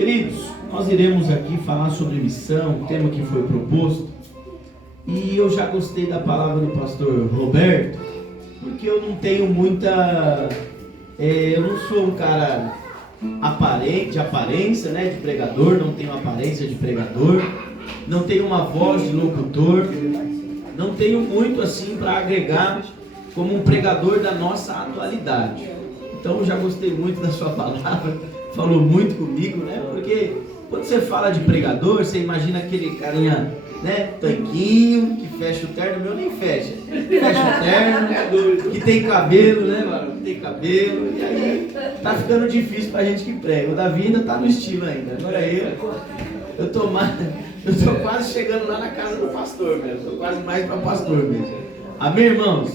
Queridos, nós iremos aqui falar sobre missão, o tema que foi proposto. E eu já gostei da palavra do pastor Roberto, porque eu não tenho muita... eu não sou um cara de aparência, né, de pregador, não tenho aparência de pregador, não tenho uma voz de locutor, não tenho muito assim para agregar como um pregador da nossa atualidade. Então eu já gostei muito da sua palavra, falou muito comigo, né? Porque quando você fala de pregador, você imagina aquele carinha, né, tanquinho, que fecha o terno, o meu nem fecha o terno, que tem cabelo, né, mano? Que tem cabelo, e aí tá ficando difícil pra gente que prega. O Davi ainda tá no estilo ainda, agora eu tô quase chegando lá na casa do pastor mesmo, tô quase mais para pastor mesmo. Amém, irmãos?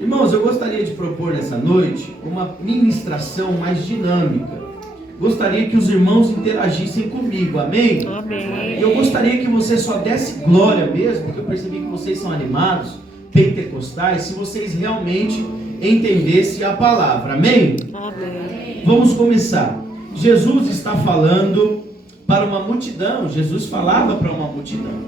Irmãos, eu gostaria de propor nessa noite uma ministração mais dinâmica. Gostaria que os irmãos interagissem comigo, amém? Amém. E eu gostaria que você só desse glória mesmo, porque eu percebi que vocês são animados, pentecostais, se vocês realmente entendessem a palavra, amém? Amém. Vamos começar. Jesus está falando para uma multidão, Jesus falava para uma multidão.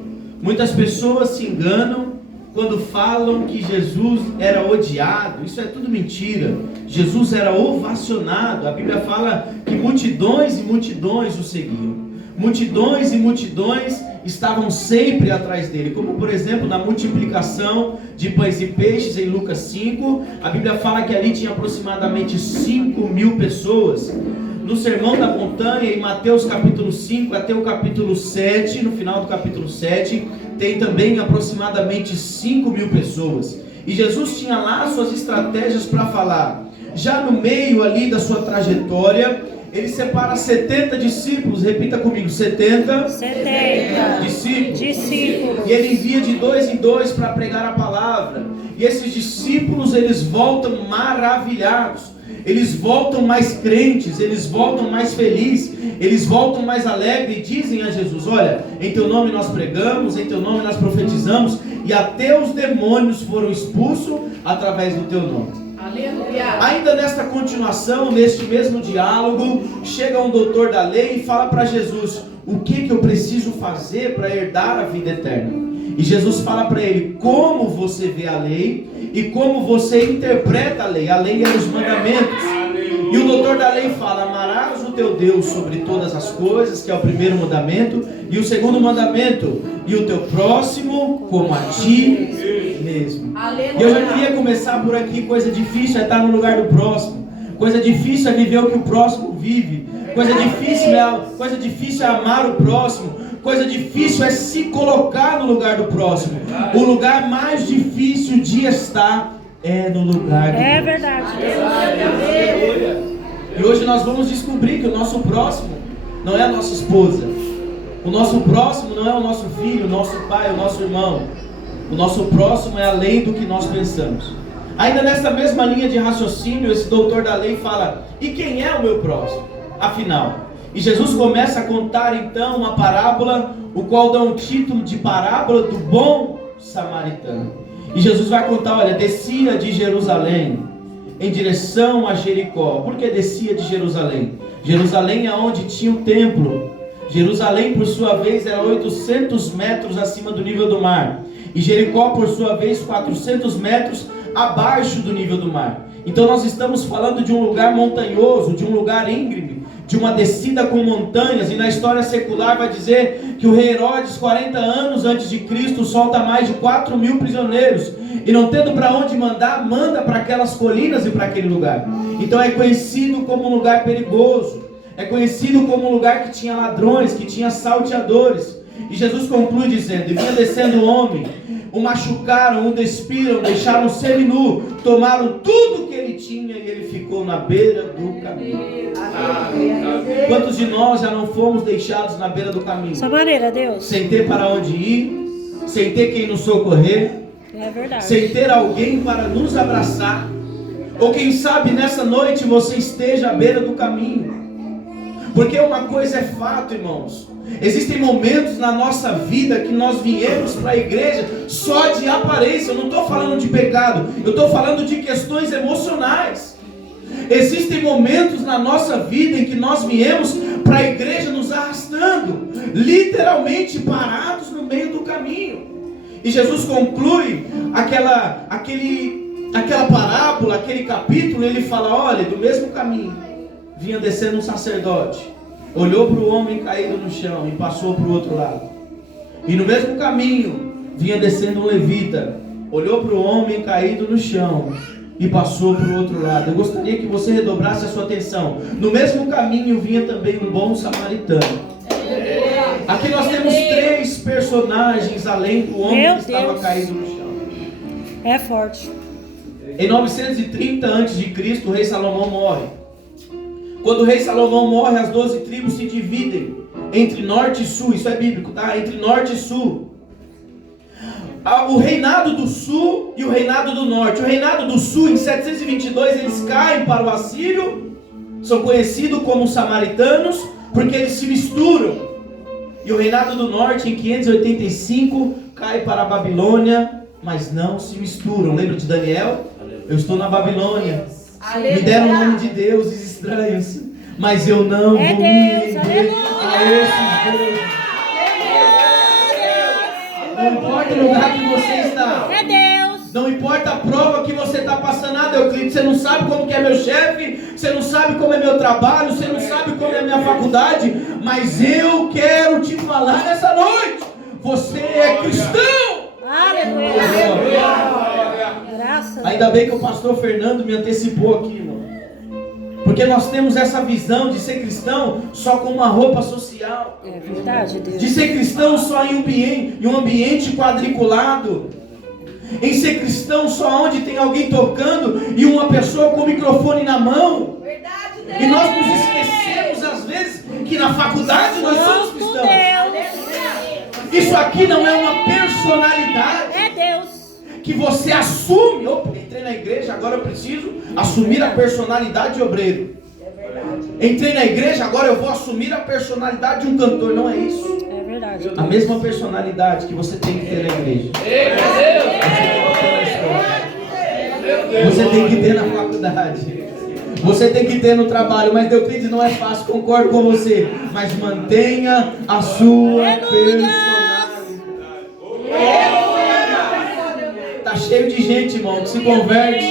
Muitas pessoas se enganam quando falam que Jesus era odiado. Isso é tudo mentira. Jesus era ovacionado. A Bíblia fala que multidões e multidões o seguiam. Multidões e multidões estavam sempre atrás dele. Como por exemplo na multiplicação de pães e peixes em Lucas 5. A Bíblia fala que ali tinha aproximadamente 5.000 pessoas. No Sermão da Montanha, em Mateus capítulo 5 até o capítulo 7, no final do capítulo 7, tem também aproximadamente 5.000 pessoas. E Jesus tinha lá suas estratégias para falar. Já no meio ali da sua trajetória, ele separa 70 discípulos, repita comigo, 70 discípulos. E ele envia de 2 em 2 para pregar a palavra. E esses discípulos, eles voltam maravilhados. Eles voltam mais crentes, eles voltam mais felizes, eles voltam mais alegres e dizem a Jesus: olha, em teu nome nós pregamos, em teu nome nós profetizamos, e até os demônios foram expulsos através do teu nome. Aleluia. Ainda nesta continuação, neste mesmo diálogo, chega um doutor da lei e fala para Jesus: o que eu preciso fazer para herdar a vida eterna? E Jesus fala para ele como você vê a lei e como você interpreta a lei. A lei é os mandamentos. E o doutor da lei fala: amarás o teu Deus sobre todas as coisas, que é o primeiro mandamento. E o segundo mandamento: e o teu próximo como a ti mesmo. E eu já queria começar por aqui. Coisa difícil é estar no lugar do próximo. Coisa difícil é viver o que o próximo vive. Coisa difícil é amar o próximo. Coisa difícil é se colocar no lugar do próximo. O lugar mais difícil de estar é no lugar do próximo. É verdade. E hoje nós vamos descobrir que o nosso próximo não é a nossa esposa. O nosso próximo não é o nosso filho, o nosso pai, o nosso irmão. O nosso próximo é além do que nós pensamos. Ainda nessa mesma linha de raciocínio, esse doutor da lei fala: e quem é o meu próximo? Afinal. E Jesus começa a contar então uma parábola, o qual dá um título de parábola do bom samaritano. E Jesus vai contar: olha, descia de Jerusalém em direção a Jericó. Por que descia de Jerusalém? Jerusalém é onde tinha o templo. Jerusalém, por sua vez, era 800 metros acima do nível do mar. E Jericó, por sua vez, 400 metros abaixo do nível do mar. Então nós estamos falando de um lugar montanhoso, de um lugar íngreme, de uma descida com montanhas. E na história secular vai dizer que o rei Herodes, 40 anos antes de Cristo, solta mais de 4.000 prisioneiros, e não tendo para onde mandar, manda para aquelas colinas e para aquele lugar. Então é conhecido como um lugar perigoso, é conhecido como um lugar que tinha ladrões, que tinha salteadores. E Jesus conclui dizendo: e vinha descendo um homem, o machucaram, o despiram, deixaram seminu, tomaram tudo que ele tinha e ele ficou na beira do caminho. Quantos de nós já não fomos deixados na beira do caminho? Dessa maneira, Deus. Sem ter para onde ir, sem ter quem nos socorrer, É verdade. sem ter alguém para nos abraçar. Ou quem sabe nessa noite você esteja à beira do caminho. Porque uma coisa é fato, irmãos: existem momentos na nossa vida que nós viemos para a igreja só de aparência. Eu não estou falando de pecado, eu estou falando de questões emocionais. Existem momentos na nossa vida em que nós viemos para a igreja literalmente parados no meio do caminho. E Jesus conclui aquela parábola, aquele capítulo, ele fala: olha, do mesmo caminho vinha descendo um sacerdote, olhou para o homem caído no chão e passou para o outro lado. E no mesmo caminho vinha descendo um levita, olhou para o homem caído no chão e passou para o outro lado. Eu gostaria que você redobrasse a sua atenção. No mesmo caminho vinha também um bom samaritano. Aqui nós temos 3 personagens além do homem que estava caído no chão. É forte. Em 930 a.C., o rei Salomão morre. Quando o rei Salomão morre, as 12 tribos se dividem entre norte e sul. Isso é bíblico, tá? Entre norte e sul. O reinado do sul e o reinado do norte. O reinado do sul, em 722, eles caem para o assírio. São conhecidos como samaritanos, porque eles se misturam. E o reinado do norte, em 585, cai para a Babilônia, mas não se misturam. Lembra de Daniel? Eu estou na Babilônia. Me deram o nome de deuses estranhos, mas eu não vou me render a esses deuses. Não importa o lugar que você está. É Deus. Não importa a prova que você está passando. Ah, Euclides, você não sabe como que é meu chefe, você não sabe como é meu trabalho, você não sabe como é minha faculdade, mas eu quero te falar nessa noite: você é cristão. Aleluia. Graças. Ainda bem que o pastor Fernando me antecipou aqui, irmão. Porque nós temos essa visão de ser cristão só com uma roupa social. É verdade, Deus. De ser cristão só em um ambiente quadriculado. Em ser cristão só onde tem alguém tocando e uma pessoa com o microfone na mão. Verdade, Deus. E nós nos esquecemos às vezes que na faculdade nós somos cristãos. Isso aqui não é uma personalidade. É Deus. Que você assume. Opa, entrei na igreja, agora eu preciso assumir a personalidade de obreiro. Entrei na igreja, agora eu vou assumir a personalidade de um cantor. Não é isso. É verdade. A mesma personalidade que você tem que ter na igreja, você tem que ter na faculdade, você tem que ter no trabalho. Mas Euclides, não é fácil, concordo com você. Mas mantenha a sua personalidade. Está cheio de gente, irmão, que se converte,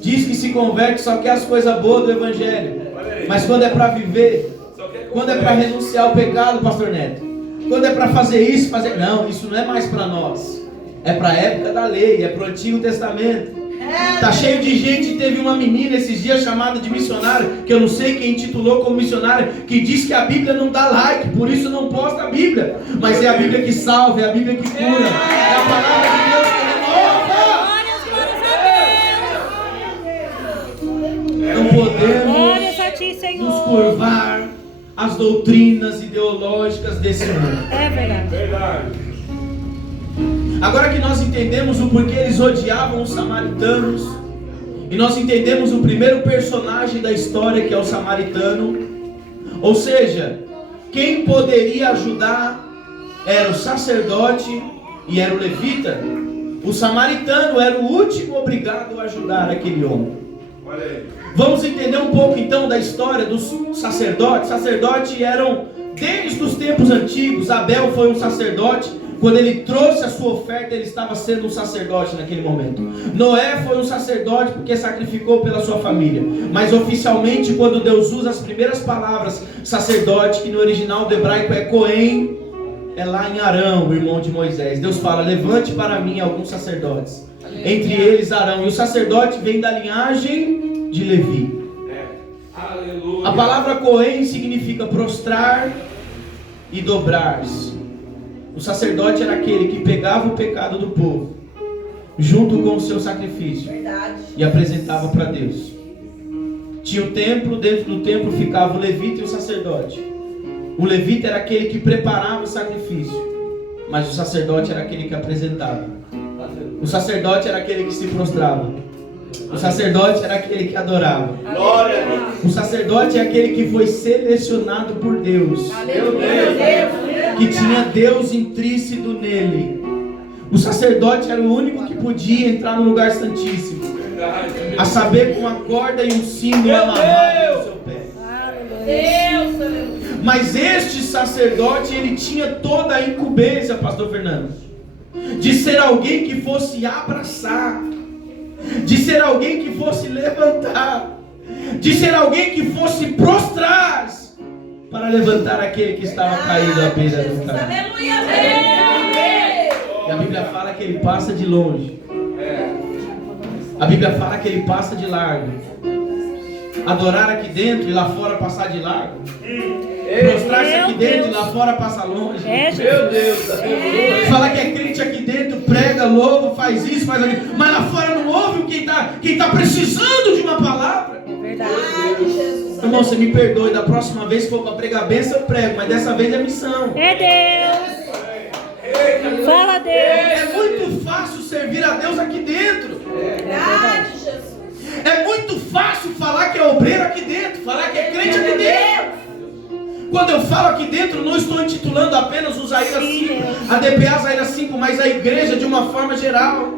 diz que se converte, só quer as coisas boas do evangelho. Mas quando é para viver, quando é para renunciar ao pecado, pastor Neto, quando é para fazer isso, fazer... Não, isso não é mais para nós. É para a época da lei, é para o Antigo Testamento. Está cheio de gente. Teve uma menina esses dias chamada de missionária, que eu não sei quem intitulou como missionária, que diz que a Bíblia não dá like, por isso não posta a Bíblia. Mas é a Bíblia que salva, é a Bíblia que cura, é a palavra de Deus que renova. Não podemos nos curvar às doutrinas ideológicas desse mundo. É verdade. Agora que nós entendemos o porquê eles odiavam os samaritanos, e nós entendemos o primeiro personagem da história, que é o samaritano, ou seja, quem poderia ajudar era o sacerdote e era o levita. O samaritano era o último obrigado a ajudar aquele homem. Vamos entender um pouco então da história dos sacerdotes. Sacerdotes eram desde os tempos antigos. Abel foi um sacerdote. Quando ele trouxe a sua oferta, ele estava sendo um sacerdote naquele momento. Noé foi um sacerdote porque sacrificou pela sua família. Mas oficialmente, quando Deus usa as primeiras palavras sacerdote, que no original do hebraico é Cohen, é lá em Arão, o irmão de Moisés. Deus fala: levante para mim alguns sacerdotes, entre eles Arão. E o sacerdote vem da linhagem de Levi. A palavra Cohen significa prostrar e dobrar-se. O sacerdote era aquele que pegava o pecado do povo junto com o seu sacrifício e apresentava para Deus. Tinha o templo, dentro do templo ficava o levita e o sacerdote. O levita era aquele que preparava o sacrifício, mas o sacerdote era aquele que apresentava. O sacerdote era aquele que se prostrava. O sacerdote era aquele que adorava. O sacerdote é aquele que foi selecionado por Deus, que tinha Deus intrínseco nele. O sacerdote era o único que podia entrar no lugar santíssimo, a saber, com uma corda e um símbolo amarrado no seu pé. Mas este sacerdote, ele tinha toda a incumbência, pastor Fernando, de ser alguém que fosse abraçar, de ser alguém que fosse levantar, de ser alguém que fosse prostrar para levantar aquele que estava caído à beira do caminho. E a Bíblia fala que ele passa de longe. A Bíblia fala que ele passa de largo. Adorar aqui dentro e lá fora passar de largo. Prostrar-se aqui dentro e lá fora passar longe. Meu Deus. Fala que é crente aqui dentro, prega, louva, faz isso, faz aquilo, mas lá fora não ouve quem tá precisando de uma palavra. É verdade. Irmão, você me perdoe, da próxima vez que for para pregar bênção, eu prego, mas dessa vez é missão. É Deus. Fala, Deus. É muito fácil servir a Deus aqui dentro. Verdade, Jesus. É muito fácil falar que é obreiro aqui dentro, falar que é crente aqui dentro. Quando eu falo aqui dentro, não estou intitulando apenas o Zaira 5, a DPA Zaira 5, mas a igreja de uma forma geral.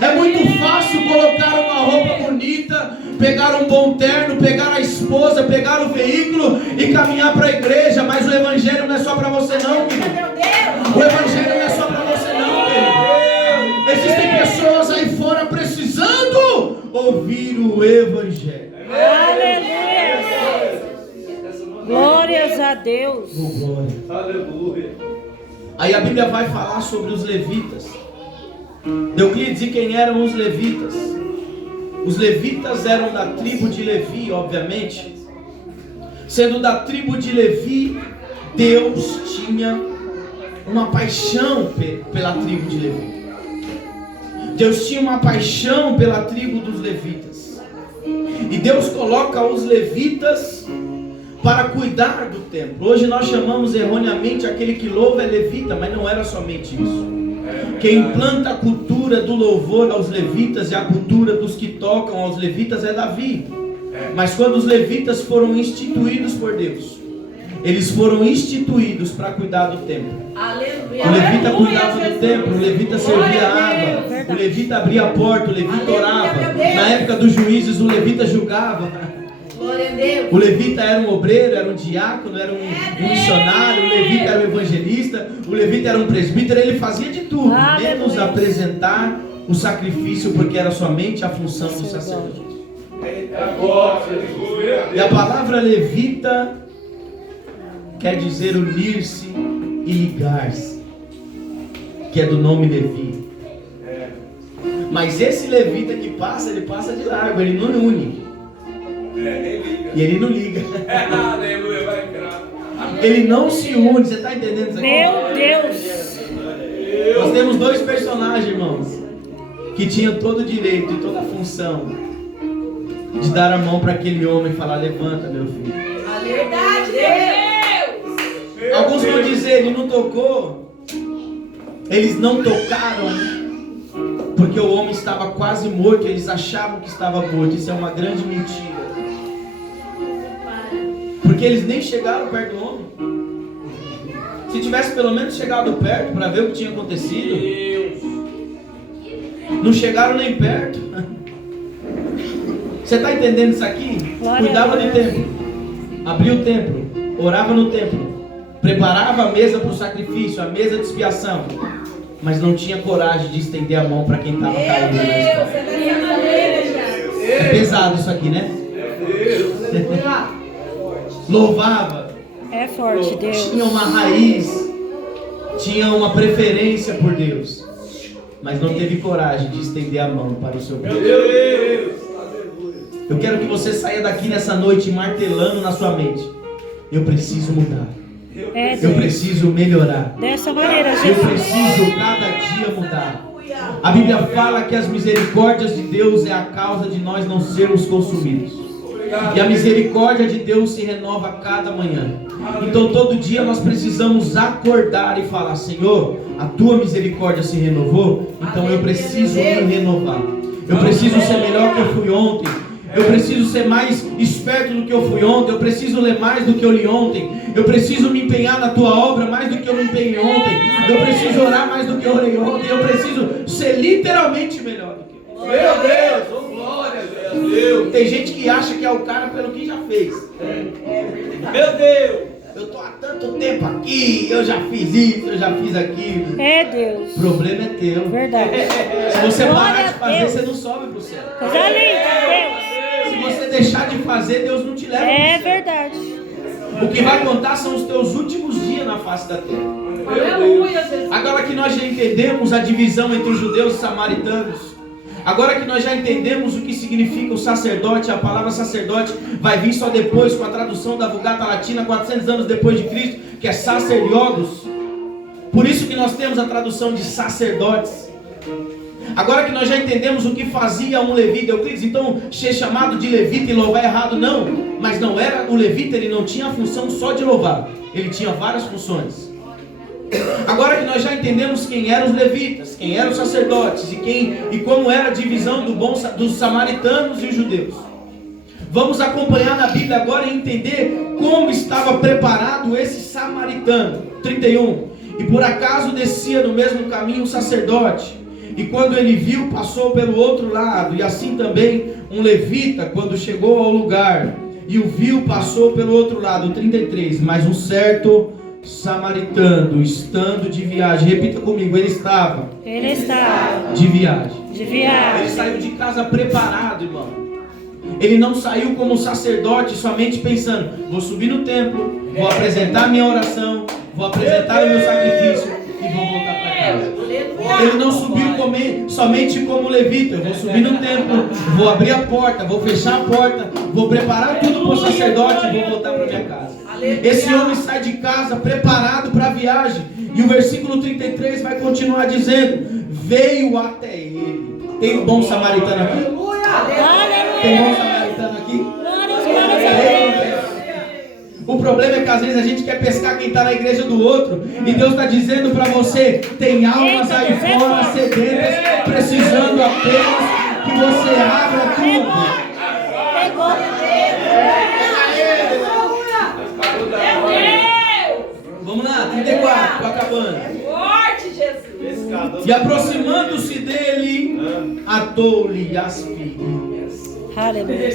É muito fácil colocar uma roupa bonita, pegar um bom terno, pegar a esposa, pegar o veículo e caminhar para a igreja, mas o evangelho não é só para você não, querido. O evangelho não é só para você não, querido. Existem pessoas aí fora precisando ouvir o evangelho. Aleluia. Glórias a Deus. Oh, glória. Aleluia. Aí a Bíblia vai falar sobre os levitas. Euclides, e quem eram os levitas? Os levitas eram da tribo de Levi, obviamente. Sendo da tribo de Levi, Deus tinha uma paixão pela tribo de Levi. Deus tinha uma paixão pela tribo dos levitas. E Deus coloca os levitas para cuidar do templo. Hoje nós chamamos erroneamente aquele que louva é levita, mas não era somente isso. Quem implanta a cultura do louvor aos levitas e a cultura dos que tocam aos levitas é Davi. Mas quando os levitas foram instituídos por Deus, eles foram instituídos para cuidar do templo. Aleluia. O levita cuidava do templo, o levita servia água, o levita abria a porta, o levita orava. Na época dos juízes, o levita julgava. Glória a Deus. O levita era um obreiro, era um diácono, era um missionário, o levita era um evangelista, o levita era um presbítero, ele fazia de tudo, menos apresentar o sacrifício, porque era somente a função do sacerdote. E a palavra levita quer dizer unir-se e ligar-se, que é do nome Levi. Mas esse levita que passa, ele passa de largo, ele não une. E ele não liga. Ele não se une. Você está entendendo isso aqui? Meu Deus. Nós temos dois personagens, irmãos, que tinham todo o direito e toda a função de dar a mão para aquele homem e falar: levanta, meu filho. A verdade, Deus. Alguns vão dizer: ele não tocou. Eles não tocaram porque o homem estava quase morto. Eles achavam que estava morto. Isso é uma grande mentira. Porque eles nem chegaram perto do homem. Se tivesse pelo menos chegado perto para ver o que tinha acontecido, não chegaram nem perto. Você está entendendo isso aqui? Cuidava do templo, abria o templo, orava no templo, preparava a mesa para o sacrifício, a mesa de expiação, mas não tinha coragem de estender a mão para quem estava caído. É pesado isso aqui, né? Louvava, É forte, Deus. tinha uma raiz, tinha uma preferência por Deus, mas não teve coragem de estender a mão para o seu Deus. Eu quero que você saia daqui nessa noite martelando na sua mente: eu preciso mudar, É eu Deus. preciso melhorar, Dessa maneira, eu Jesus. preciso cada dia mudar. A Bíblia fala que as misericórdias de Deus é a causa de nós não sermos consumidos. E a misericórdia de Deus se renova a cada manhã. Então todo dia nós precisamos acordar e falar: Senhor, a tua misericórdia se renovou, então eu preciso me renovar. Eu preciso ser melhor que eu fui ontem. Eu preciso ser mais esperto do que eu fui ontem. Eu preciso ler mais do que eu li ontem. Eu preciso me empenhar na tua obra mais do que eu me empenhei ontem. Eu preciso orar mais do que eu orei ontem. Eu preciso ser literalmente melhor do que eu. Meu Deus, oh glória a Deus. Tem gente que acha que é o cara pelo que já fez. Meu Deus. Eu tô há tanto tempo aqui, eu já fiz isso, eu já fiz aquilo. É Deus. O problema é teu. Verdade. Se você parar Glória de a fazer, Deus. você não sobe pro céu. Coisa linda, Se você deixar de fazer, Deus não te leva Deus. É pro céu. verdade. O que vai contar são os teus últimos dias na face da terra. Aleluia, Jesus. Agora que nós já entendemos a divisão entre os judeus e os samaritanos, agora que nós já entendemos o que significa o sacerdote, a palavra sacerdote vai vir só depois com a tradução da Vulgata Latina, 400 anos depois de Cristo, que é sacerdotes. Por isso que nós temos a tradução de sacerdotes. Agora que nós já entendemos o que fazia um levita, Euclides, então ser chamado de levita e louvar errado, não. Mas não era, o levita ele não tinha a função só de louvar, ele tinha várias funções. Agora que nós já entendemos quem eram os levitas, quem eram os sacerdotes e como era a divisão dos samaritanos e os judeus, vamos acompanhar na Bíblia agora e entender como estava preparado esse samaritano. 31. E por acaso descia no mesmo caminho o sacerdote, e quando ele viu, passou pelo outro lado. E assim também um levita, quando chegou ao lugar e o viu, passou pelo outro lado. 33. Mas um certo samaritano, estando de viagem, repita comigo, ele estava de viagem. Ele saiu de casa preparado, irmão. Ele não saiu como sacerdote somente pensando, vou subir no templo, vou apresentar minha oração, vou apresentar o meu sacrifício e vou voltar para casa. Ele não subiu somente como levita, eu vou subir no templo, vou abrir a porta, vou fechar a porta, vou preparar tudo para o sacerdote e vou voltar para minha casa. Esse homem sai de casa preparado para a viagem. E o versículo 33 vai continuar dizendo, veio até ele. Tem um bom samaritano aqui? Tem um bom samaritano aqui? O problema é que às vezes a gente quer pescar quem está na igreja do outro. E Deus está dizendo para você, tem almas aí fora sedentas, precisando apenas que você abra a tua. Vamos lá, 34, tô acabando. Forte, Jesus. E aproximando-se dele, atou-lhe as feridas. Aleluia.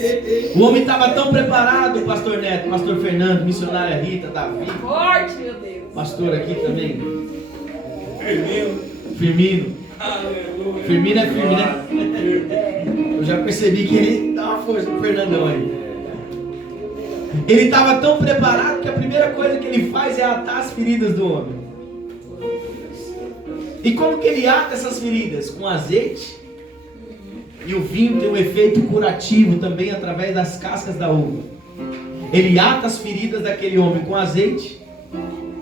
O homem estava tão preparado, pastor Neto, pastor Fernando, missionária Rita, Davi, Forte, meu Deus. pastor aqui também, Firmino. Firmino é firme, né? Eu já percebi que ele dá uma força pro Fernandão aí. Ele estava tão preparado que a primeira coisa que ele faz é atar as feridas do homem. E como que ele ata essas feridas? Com azeite. E o vinho tem um efeito curativo também através das cascas da uva. Ele ata as feridas daquele homem com azeite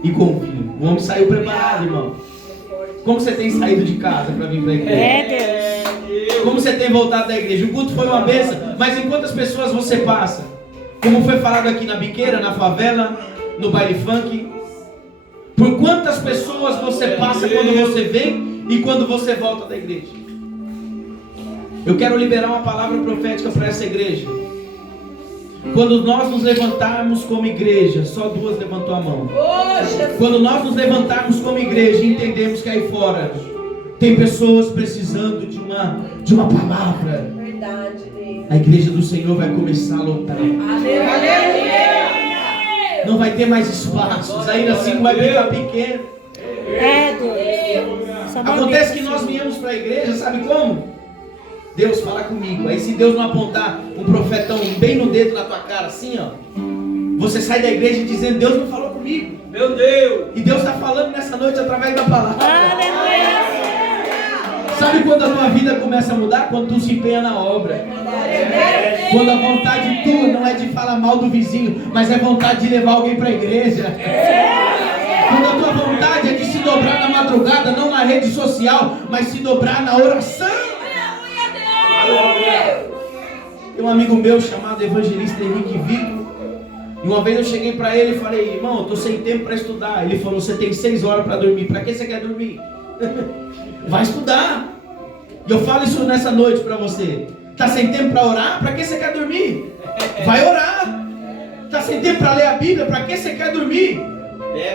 e com vinho. O homem saiu preparado, irmão. Como você tem saído de casa para vir para a igreja? É Deus. Como você tem voltado da igreja? O culto foi uma bênção, mas em quantas pessoas você passa? Como foi falado aqui na biqueira, na favela, no baile funk? Por quantas pessoas você passa quando você vem e quando você volta da igreja? Eu quero liberar uma palavra profética para essa igreja. Quando nós nos levantarmos como igreja, só duas levantou a mão. Quando nós nos levantarmos como igreja e entendemos que aí fora tem pessoas precisando de uma palavra, Verdade, Deus. a igreja do Senhor vai começar a lotar. Aleluia. Não vai ter mais espaços, ainda assim vai ficar pequeno. É Deus. Acontece que nós viemos para a igreja, sabe como? Deus fala comigo. Aí se Deus não apontar um profetão bem no dedo na tua cara, assim, ó, você sai da igreja dizendo, Deus não falou comigo. Meu Deus. E Deus está falando nessa noite através da palavra. Aleluia. Sabe quando a tua vida começa a mudar? Quando tu se empenha na obra. Quando a vontade tua não é de falar mal do vizinho, mas é vontade de levar alguém para a igreja. Quando a tua vontade é de se dobrar na madrugada, não na rede social, mas se dobrar na oração. Tem um amigo meu chamado evangelista Henrique Vitor. E uma vez eu cheguei para ele e falei, irmão, eu estou sem tempo para estudar. Ele falou, você tem 6 horas para dormir. Para que você quer dormir? Vai estudar. E eu falo isso nessa noite para você. Está sem tempo para orar? Para que você quer dormir? Vai orar. Está sem tempo para ler a Bíblia? Para que você quer dormir?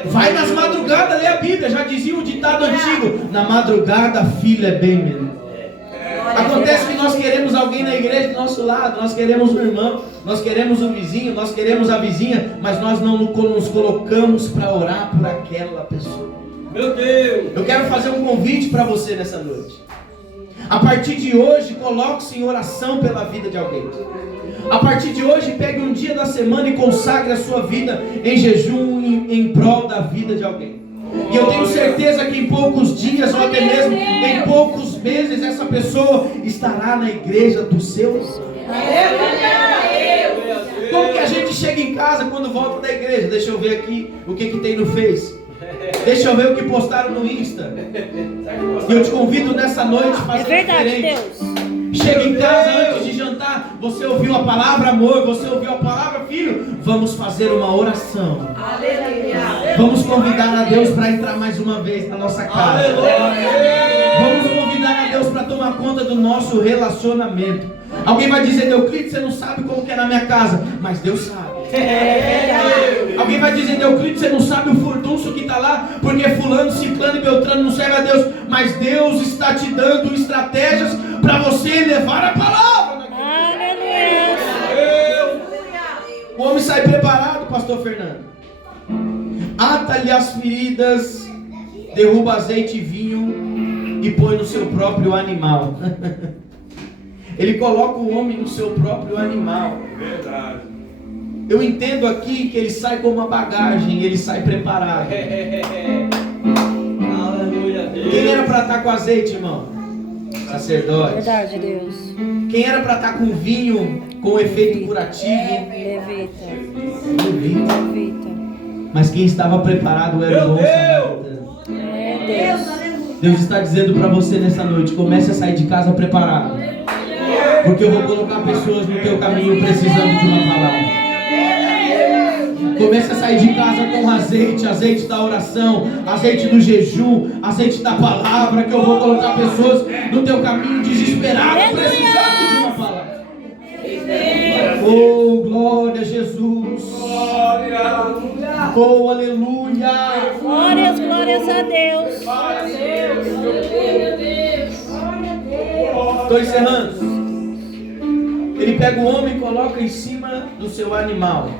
Vai nas madrugadas ler a Bíblia. Já dizia o ditado antigo, na madrugada a filha é bem menor. Acontece que nós queremos alguém na igreja do nosso lado, nós queremos um irmão, nós queremos um vizinho, nós queremos a vizinha, mas nós não nos colocamos para orar por aquela pessoa. Meu Deus. Eu quero fazer um convite para você nessa noite. A partir de hoje, coloque-se em oração pela vida de alguém. A partir de hoje, pegue um dia da semana e consagre a sua vida em jejum em prol da vida de alguém. E eu tenho certeza que em poucos dias, ou até mesmo em poucos meses, essa pessoa estará na igreja dos seus. Como que a gente chega em casa quando volta da igreja? Deixa eu ver aqui o que tem no Face. Deixa eu ver o que postaram no Insta. E eu te convido nessa noite a fazer diferente. Deus. Chega em casa antes de jantar. Você ouviu a palavra amor, você ouviu a palavra filho. Vamos fazer uma oração. Aleluia. Vamos convidar a Deus para entrar mais uma vez na nossa casa. Vamos convidar a Deus para tomar conta do nosso relacionamento. Alguém vai dizer, Euclides, você não sabe como que é na minha casa. Mas Deus sabe. Alguém vai dizer, Euclides, você não sabe o furdunço que está lá, porque fulano, ciclano e beltrano não serve a Deus. Mas Deus está te dando estratégias para você levar a palavra. Aleluia. O homem sai preparado, pastor Fernando. Ata-lhe as feridas, derruba azeite e vinho e põe no seu próprio animal. Ele coloca o homem no seu próprio animal. Verdade. Eu entendo aqui que ele sai com uma bagagem, ele sai preparado. Aleluia. Quem era para estar com azeite, irmão? Sacerdote. Verdade, Deus. Quem era para estar com vinho, com efeito curativo? Levita. Levita. Levita. Mas quem estava preparado era o bom samaritano. É Deus. Deus está dizendo para você nessa noite, comece a sair de casa preparado. Porque eu vou colocar pessoas no teu caminho precisando de uma palavra. Comece a sair de casa com azeite, azeite da oração, azeite do jejum, azeite da palavra, que eu vou colocar pessoas no teu caminho desesperadas, precisando de uma palavra. Oh, glória a Jesus. Oh, aleluia. Glórias, glórias a Deus. Estou encerrando. Ele pega o homem e coloca em cima do seu animal.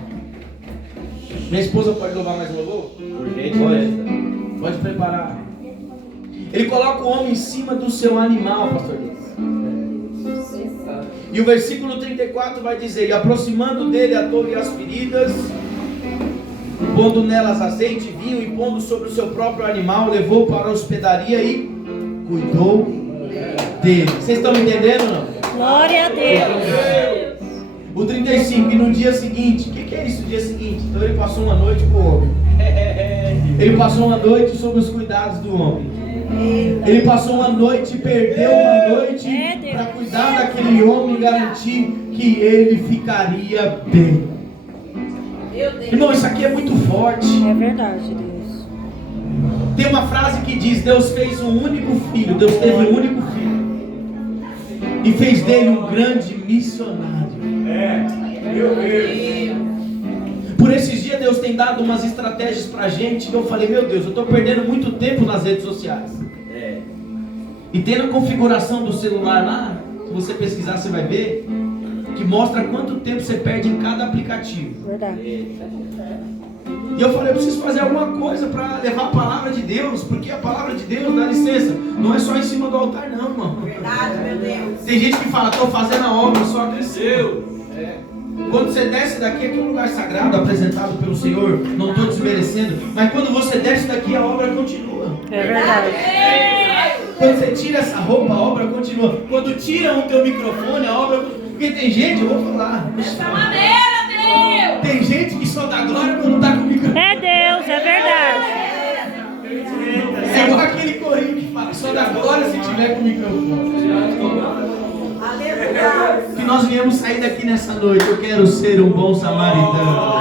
Minha esposa pode louvar mais um louvor? Pode preparar. Ele coloca o homem em cima do seu animal, pastor Deus. E o versículo 34 vai dizer: e aproximando dele atou-lhe as feridas, pondo nelas azeite e vinho, e pondo sobre o seu próprio animal, levou para a hospedaria e cuidou dele. Vocês estão me entendendo, não? Glória a Deus. O 35, e no dia seguinte, o que é isso, o dia seguinte? Então ele passou uma noite com o homem. Ele passou uma noite sob os cuidados do homem. Ele passou uma noite, perdeu uma noite para cuidar daquele homem e garantir que ele ficaria bem. Irmão, isso aqui é muito forte. É verdade, Deus. Tem uma frase que diz: Deus fez um único filho, Deus teve um único filho e fez dele um grande missionário. Meu Deus. Por esses dias Deus tem dado umas estratégias pra gente que eu falei, meu Deus, eu estou perdendo muito tempo nas redes sociais. E tem na configuração do celular lá, se você pesquisar você vai ver, que mostra quanto tempo você perde em cada aplicativo. Verdade. E eu falei, eu preciso fazer alguma coisa para levar a palavra de Deus, porque a palavra de Deus, dá licença, não é só em cima do altar não, irmão. Verdade, meu Deus. Tem gente que fala, estou fazendo a obra, só cresceu. Quando você desce daqui, aqui é um lugar sagrado, apresentado pelo Senhor, não estou desmerecendo, mas quando você desce daqui, a obra continua. É verdade. Quando você tira essa roupa, a obra continua. Quando tiram o teu microfone, a obra continua. Porque tem gente, eu vou falar. Dessa maneira, Deus. Tem gente que só dá glória quando está com o microfone. É Deus, é verdade. É igual aquele corinho que fala, só dá glória se tiver com o microfone. Aleluia. Que nós viemos sair daqui nessa noite. Eu quero ser um bom samaritano.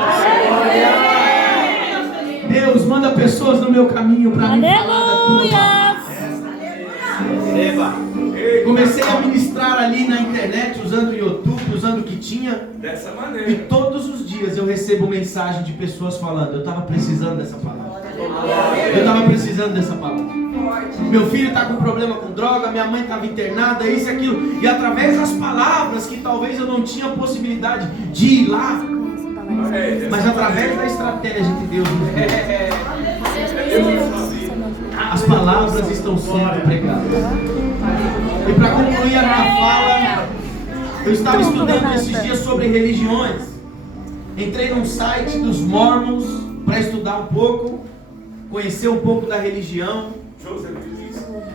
Deus, manda pessoas no meu caminho para me falar da tua palavra. Comecei a ministrar ali na internet, usando o YouTube, usando o que tinha. Dessa E maneira. todos os dias eu recebo mensagem de pessoas falando, eu estava precisando dessa palavra. Eu estava precisando dessa palavra. Meu filho está com problema com droga, minha mãe estava internada, isso e aquilo. E através das palavras que talvez eu não tinha possibilidade de ir lá, mas através da estratégia de Deus, as palavras estão sendo pregadas. E para concluir a minha fala, eu estava estudando esses dias sobre religiões. Entrei num site dos Mormons para estudar um pouco, conhecer um pouco da religião.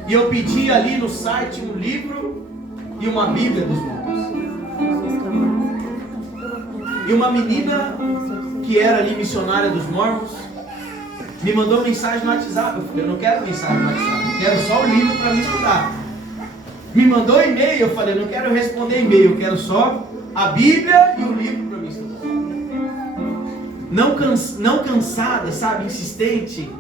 E eu pedi ali no site um livro e uma Bíblia dos Mormons. E uma menina que era ali missionária dos Mormons me mandou mensagem no WhatsApp. Eu falei, eu não quero mensagem no WhatsApp, eu quero só o livro para me estudar. Me mandou e-mail, eu falei, eu não quero responder e-mail, eu quero só a Bíblia e o livro para me estudar. Não cansada, sabe, insistente,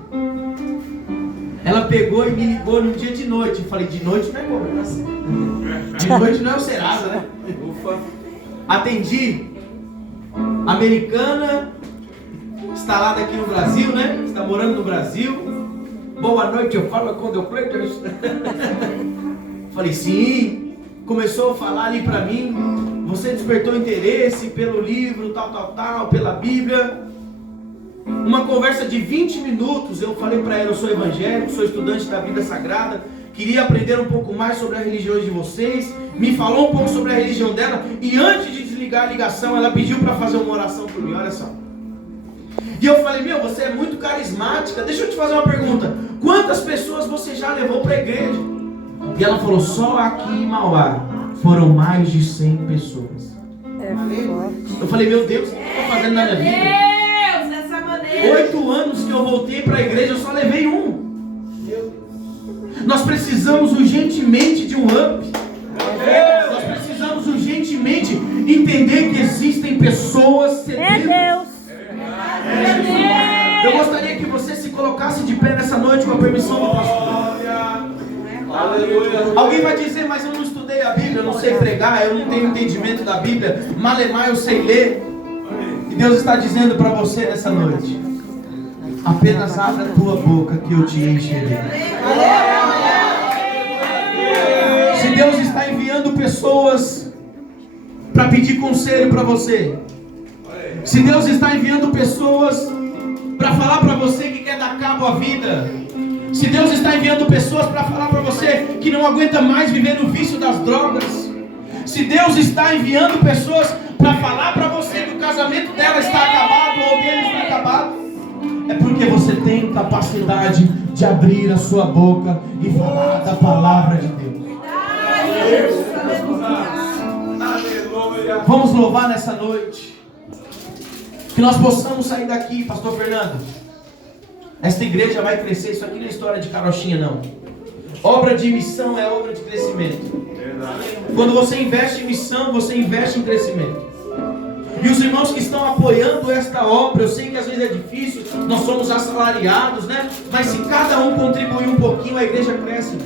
ela pegou e me ligou num dia de noite. Eu falei, de noite não é cobrança, de noite não é o Serasa, né? Atendi. Americana, instalada aqui no Brasil, né? Está morando no Brasil. Boa noite, eu falo com o Cleiton. Falei, sim. Começou a falar ali para mim. Você despertou interesse pelo livro, tal, pela Bíblia. Uma conversa de 20 minutos. Eu falei para ela, eu sou evangélico, sou estudante da Bíblia Sagrada, queria aprender um pouco mais sobre as religiões de vocês. Me falou um pouco sobre a religião dela. E antes de desligar a ligação, ela pediu para fazer uma oração por mim, olha só. E eu falei, você é muito carismática, deixa eu te fazer uma pergunta. Quantas pessoas você já levou para a igreja? E ela falou, só aqui em Mauá foram mais de 100 pessoas. Eu falei, meu Deus, o que eu estou fazendo na minha vida? 8 anos que eu voltei para a igreja, eu só levei um. Nós precisamos urgentemente de um up. Nós precisamos urgentemente entender que existem pessoas sedentas. Eu gostaria que você se colocasse de pé nessa noite com a permissão do pastor. Alguém vai dizer, mas eu não estudei a Bíblia, eu não sei pregar, eu não tenho entendimento da Bíblia, malemar eu sei ler. E Deus está dizendo para você nessa noite, apenas abra a tua boca que eu te encherei. Se Deus está enviando pessoas para pedir conselho para você, se Deus está enviando pessoas para falar para você que quer dar cabo à vida, se Deus está enviando pessoas para falar para você que não aguenta mais viver no vício das drogas, se Deus está enviando pessoas para falar para você que o casamento dela está acabado ou dele está acabado, é porque você tem capacidade de abrir a sua boca e falar da palavra de Deus. Vamos louvar nessa noite. Que nós possamos sair daqui, pastor Fernando. Esta igreja vai crescer. Isso aqui não é história de carochinha, não. Obra de missão é obra de crescimento. Quando você investe em missão, você investe em crescimento. E os irmãos que estão apoiando esta obra, eu sei que às vezes é difícil, nós somos assalariados, né? Mas se cada um contribuir um pouquinho, a igreja cresce.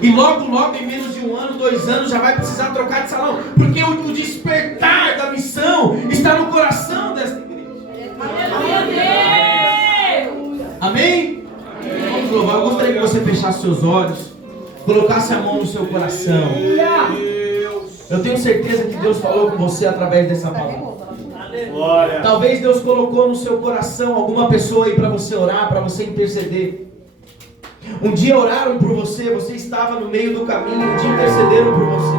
E logo, em menos de 1 ano, 2 anos, já vai precisar trocar de salão. Porque o despertar da missão está no coração desta igreja. Amém? Vamos louvar. Eu gostaria que você fechasse seus olhos, colocasse a mão no seu coração. Eu tenho certeza que Deus falou com você através dessa palavra. Talvez Deus colocou no seu coração alguma pessoa aí para você orar, para você interceder. Um dia oraram por você, você estava no meio do caminho, um dia intercederam por você.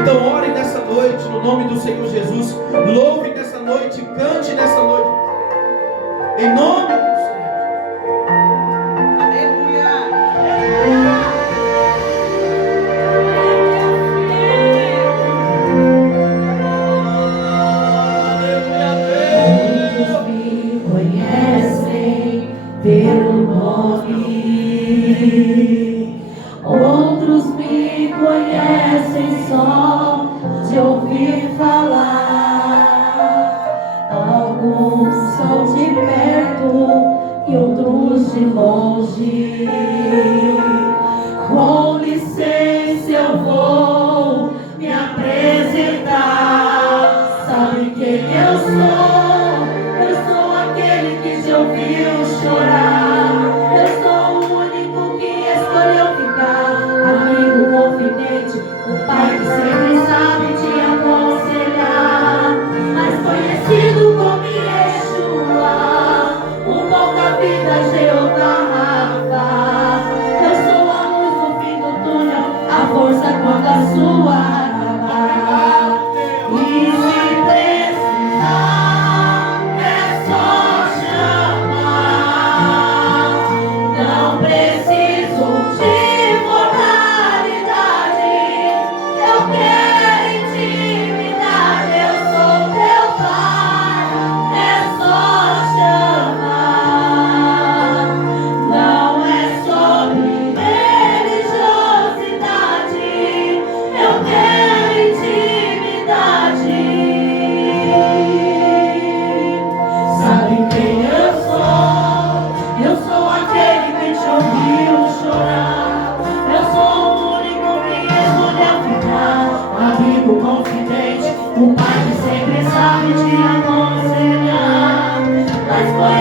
Então ore nessa noite, no nome do Senhor Jesus. Louve nessa noite, cante nessa noite. Em nome do Senhor. Pelo nome, outros me conhecem só de ouvir falar. Alguns são de perto e outros de longe. Com licença eu vou me apresentar. Sabe quem eu sou? Eu sou aquele que te ouviu chorar. Eu sou o único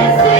esse